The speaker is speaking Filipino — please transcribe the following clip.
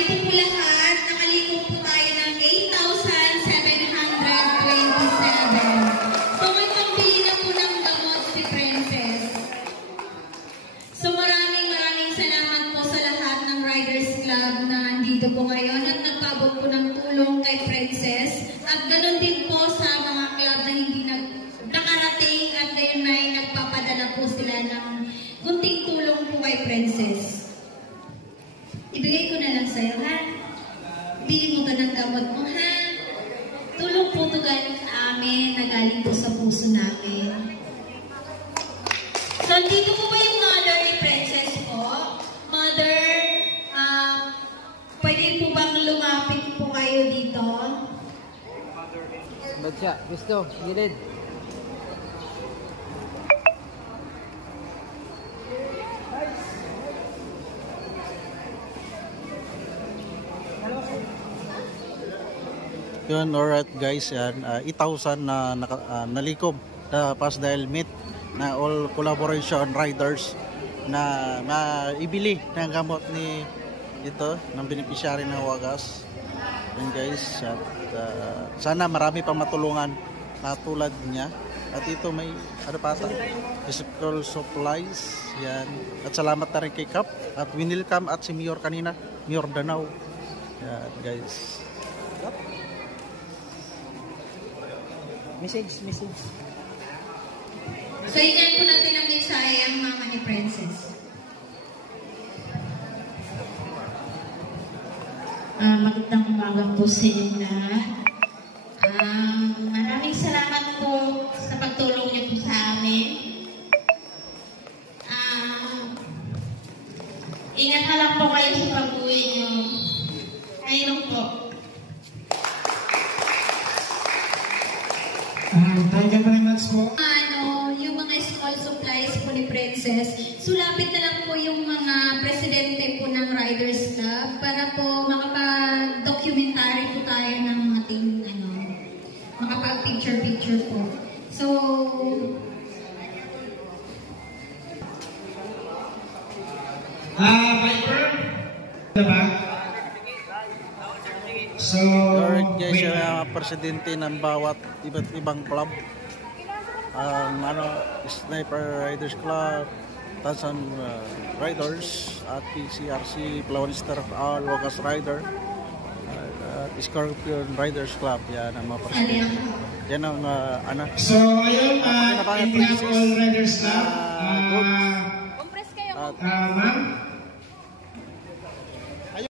ito po lahat, nakaliko po tayo ng 8,727. So may pambili na po ng gamot si Princess. So maraming salamat po sa lahat ng Riders Club na andito po ngayon at nagpabot po ng tulong kay Princess. At ganoon din po sa mga club na hindi nakarating at ngayon may nagpapadala po sila ng kunting tulong po kay Princess. Ibigay ko na lang sa'yo, ha? Bili mo ka ng gamot mo, ha? Tulong po ito galing sa amin, na galing po sa puso namin. So, dito po ba yung mother ni Princess po? Mother, pwede po bang lumapit po kayo dito? Ba't siya? Gusto? Gilid? Yun, alright guys, yan, 8,000 na nalikob pas dahil meet na all collaboration riders na maibili ng gamot ni ito, ng beneficiary ng Wagas. Yan guys, at sana marami pang matulungan na tulad niya. At ito may ano pa ata, physical supplies, yan. At salamat na rin kay Kap at winilcome at si Mayor kanina, Mayor Danao. Yan guys. Message. So, hingan po natin ang mensahe ang mama ni Princess. Magandang umaga po sa inyo lahat. Maraming salamat po sa pagtulong niyo po sa amin. Ingat na lang po kayo sa pag-uwi niyo. Ayun po. Thank you very much po. Yung mga school supplies po ni Princess, sulapit na lang po yung mga presidente po ng Riders Club para po makapag-documentary po tayo ng ating, makapag-picture po. So, Viper? Diba? So, alright guys, yung presidente ng bawat iba't ibang club, Sniper Riders Club, Tansan Riders at PCRC, Plawanister All, Wagas Rider, Scorpion Riders Club, yan ang mga presidente. Yan ang so ayun, in behalf of all Riders Club, ma'am,